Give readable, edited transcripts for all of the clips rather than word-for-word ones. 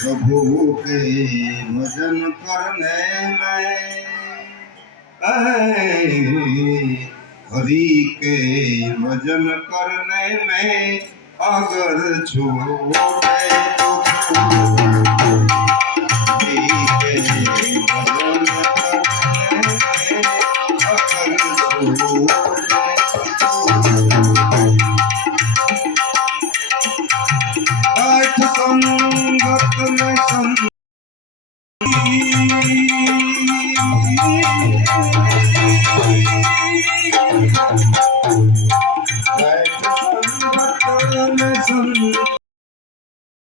प्रभु के भजन करने में हरि के भजन करने में अगर छोड़े तो हरि के भजन करने में अगर छोड़े बैठ संगत में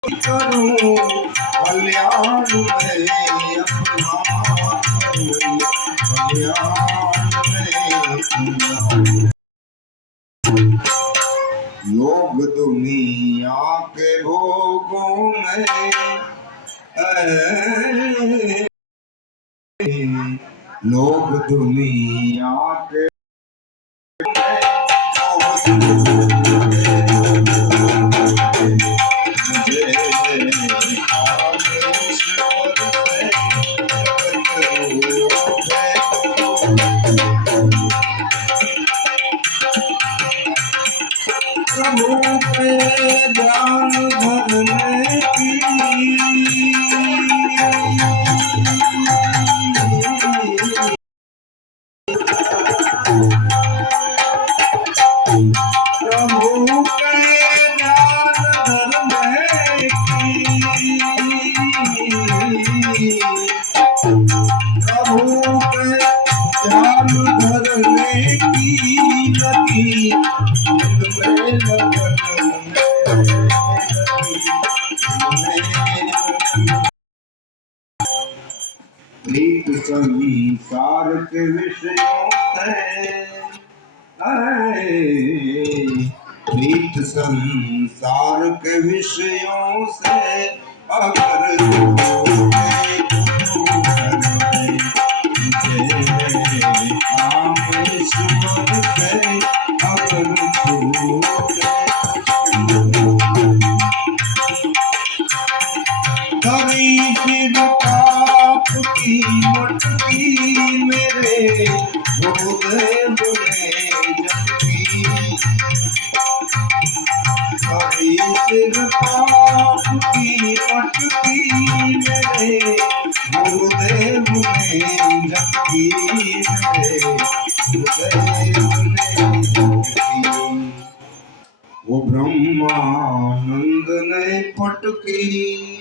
करूं कल्याण में अपना कल्याण में लोग दुनिया के भोगों में लोग दुनिया के प्रभु पे ध्यान धरने की प्रभु पे ध्यान धरने की प्रभु पे ध्यान धरने की लगी प्रीत संसार के विषयों से प्रीत संसार के विषयों से अगर की मटकी मेरे गुरुदेव ने जबकि हरी सिर पाप की मटकी मेरे गुरुदेव ने जबकि मेरे गुरुदेव ने जबकि वो ब्रह्मानंद ने पटकी